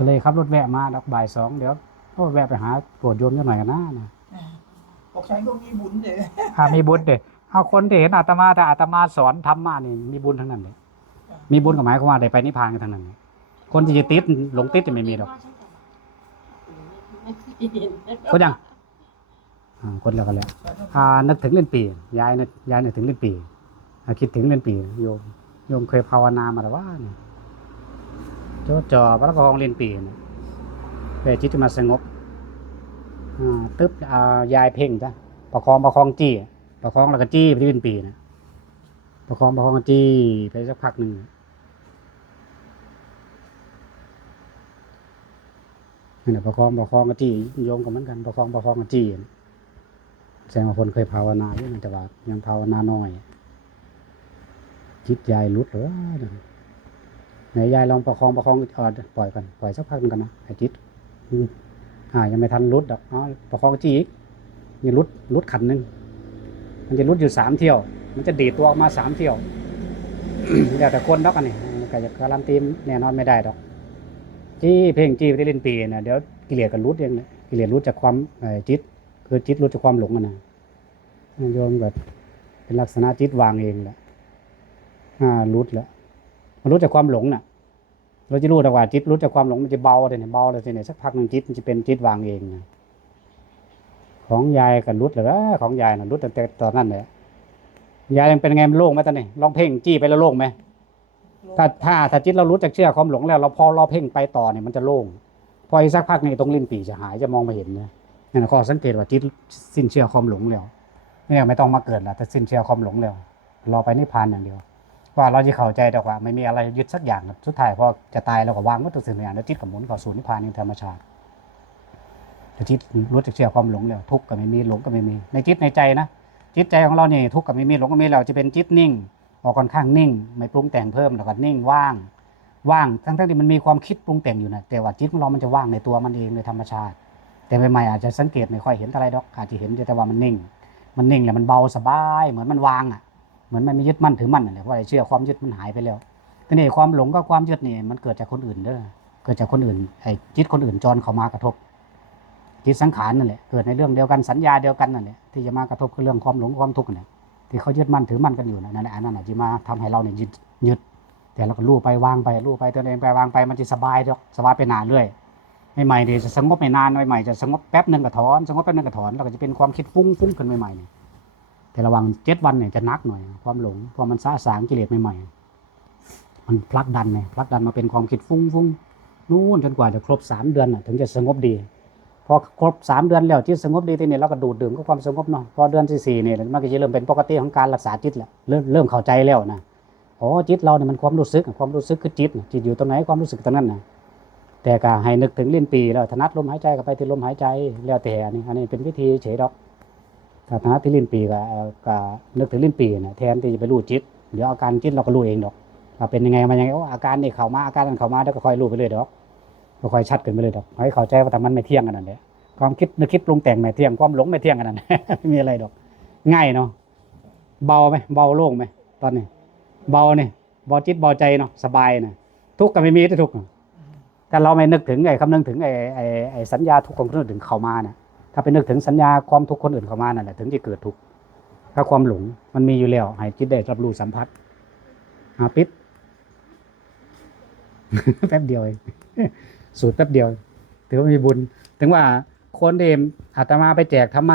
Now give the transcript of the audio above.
ก็เลยขับรถแวะมาดอกบ่ายสองเดี๋ยวก็แวะไปหาโปรดโยมเจ้าหน่อยกันนะนะบอกฉันก็มีบุญเด้อถ้ามีบุญเด้เอาคนที่เห็นอาตมาแต่อาตมาสอนธรรมะนี่มีบุญทั้งนั้นเลยมีบุญกับหมายความว่าได้ไปนิพพานกันทั้งนั้น คนที่จะติดหลงติดจะไม่มีหรอกก็ยังอ่าคนแล้วกันแล้วอ่านึกถึงเล่นปียายนึกยายนึกถึงเล่นปีอ่าคิดถึงเล่นปีโยมโยมเคยภาวนามาแล้วว่าเนี่ย จจอพระกองเล่นปีเลยเพื่อจิตจะมาสงบตึ๊บยายเพ่งจ้ะประคองประคองจี้ประคองแล้วก็จี้ไปที่เล่นปีนะประคองประคองจี้ไปสักพักหนึ่งนี่นแหละประคองประคองกะจี้โยมกับเหมือนกันประคองประคองกะจี้แสดงว่าคนเคยภาวนาอยู่นะแต่ว่ายังภาวนาน้อย จิตยายหลุดเหรอ ไหนยายลองประคองประคองเออปล่อยกันปล่อยสักพักนึงกันนะไอ้จิตอ่ายังไม่ทันหลุดดอกอ๋อประคองจี้อีกยังหลุดหลุดขันหนึ่งมันจะหลุดอยู่สามเที่ยว มันจะดีดตัวออกมาสามเที่ยวแล้วแต่คนดอกอันนี้ก็จะการันตีแน่นอนไม่ได้ดอก จี้เพลงจี้ไปได้เล่นปีนะเดี๋ยวกิเลสกันรุดเองเลยกิเลสรุดจากความเอ่อจิต คือจิตรุดจากความหลงนะโยมแบบเป็นลักษณะจิตวางเองแหละอ่ารุดแล้วมันรุดจากความหลงน่ะ เราจะรู้แต่ว่าจิตรุดจากความหลงมันจะเบาเลยเนี่ยเบาเลยเนี่ยสักพักหนึ่งจิตมันจะเป็นจิตวางเองนะของยายกันรุดเลยนะของยายน่ะรุดตั้งแต่ตอนนั้นเลยยายยังเป็นไงมันโล่งไหมตอนนี้ลองเพ่งจี้ไปแล้วโล่งไหมถ้าถ้าถ้าจิตเรารู้จักเชื่อความหลงแล้ว เราพอเราเพ่งไปต่อเนี่ยมันจะโล่งพออีกสักพักนี่ตรงลิ้นปี่จะหายจะมองไม่เห็นนะนี่นข้อสังเกตว่าจิตสิ้นเชื่อความหลงแล้วเนี่ยไม่ต้องมาเกิดละแต่สิ้นเชื่อความหลงแล้วเราไปนิพพานอย่างเดียว ว่าเราจะเข้าใจแต่ว่าไม่มีอะไรยึดสักอย่างสุดท้ายพอจะตายเราก็วางวัตถุสิ่งอย่างแล้วจิตกับหมุนเข้าสู่นิพพานในธรรมชาติแต่จิตรู้จักเชื่อความหลงแล้วทุกข์ก็ไม่มีหลงก็ไม่มี ในจิตในใจนะจิตใจของเราเนี่ยทุกข์ก็ไม่มีหลงก็ไม่มีเราจะเป็นจิตนิ่งออกค่อนข้างนิ่ง ไม่ปรุงแต่งเพิ่มแล้วก็นิ่งว่าง ว่างทั้งทั้งที่มันมีความคิดปรุงแต่งอยู่นะแต่ว่าจิตของเรามันจะว่างในตัวมันเองในธรรมชาติ แต่ใหม่ๆอาจจะสังเกตไม่ค่อยเห็นอะไรดอกอาจจะเห็นแต่ว่ามันนิ่ง มันนิ่งแล้วมันเบาสบายเหมือนมันวางอะ เหมือนมันไม่ยึดมั่นถือมั่นนั่นแหละเพราะไอ้เชื่อความยึดมันหายไปแล้วทีนี้ความหลงก็ความยึดนี่มันเกิดจากคนอื่นเด้อเกิดจากคนอื่นไอ้จิตคนอื่นจรเขามากระทบจิตสังขารนั่นแหละเกิดในเรื่องเดียวกันสัญญาเดียวกันนั่นแหละที่จะมากระทบคือเรื่องความหลงความทุกข์นั่นแหละที่เขายึดมั่นถือมั่นกันอยู่นั่นแหละอันนั้นน่ะที่มาทำให้เราเนี่ยยึดยึด แต่เราก็รู้ไปวางไปรู้ไปตัวเองไปวางไปมันจะสบายดอกสบายไปนานเรื่อยใหม่ๆเดี๋ยวจะสงบไม่นานใหม่ๆจะสงบแป๊บหนึ่งก็ถอนสงบแป๊บหนึ่งก็ถอนแล้วก็จะเป็นความคิดฟุ้งฟุ้งขึ้นใหม่ๆเนี่ย แต่ระวังเจ็ดวันเนี่ยจะนักหน่อย ความหลงพราะมันสะสางกิเลสใหม่ๆมันพลักดันเนี่ยพลักดันมาเป็นความคิดฟุ้งฟุ้งนู่นจนกว่าจะครบสามเดือนถึงจะสงบดี พอครบสามเดือนแล้วจิตสงบดีทีนี้เราก็ดูดดื่มก็ความสงบเนาะพอเดือนที่สี่เนี่ยมันก็จะเริ่มเป็นปกติของการรักษาจิตแหละเริ่มเริ่มเข้าใจแล้วนะโอ้จิตเราเนี่ยมันความรู้สึกความรู้สึกคือจิตจิตอยู่ตรงไหนความรู้สึกตรงนั้นนะแต่ก็ให้นึกถึงลิ้นปีแล้วถนัดลมหายใจก็ไปที่ลมหายใจแล้วแต่นนี้อันนี้เป็นวิธีเฉยดอก ถ้าถนัดที่ลิ้นปีก็ก็นึกถึงลิ้นปีนะแทนที่จะไปรู้จิต เดี๋ยวอาการจิตเราก็รู้เองดอกว่าเป็นยังไงมายังไงอาการนี่เข้ามาอาการนั้นเข้ามาแล้วก็ค่อยรู้ไปเลยดอกก็ค่อยชัดขึ้นไปเลยดอกให้เข้าใจว่าแต่มันไม่เที่ยงกันนั่นแหละความคิดนึกคิดปรุงแต่งไม่เที่ยงความหลงไม่เที่ยงกันนั่นไม่มีอะไรดอก ง่ายเนาะเบาไหมเบาโล่งไหมตอนนี้ เบาเนี่ยเบาจิตเบาใจเนาะสบายนะทุกข์ก็ไม่มีแต่ทุกข์แต่เราไม่นึกถึงไอ้คำนึงถึงไอ้ไอ้สัญญาทุกข์ของคนอื่นเข้ามานะ ถ้าไปนึกถึงสัญญาความทุกข์คนอื่นเข้ามานั่นแหละถึงจะเกิดทุกข์ถ้าความหลงมันมีอยู่แล้วให้จิตได้รับรู้สัมผัสอาปิดแป๊บเดียวเองสูตรแป๊บเดียว ถือว่ามีบุญ ถึงว่าคนเดมอาตมาไปแจกธรรมะ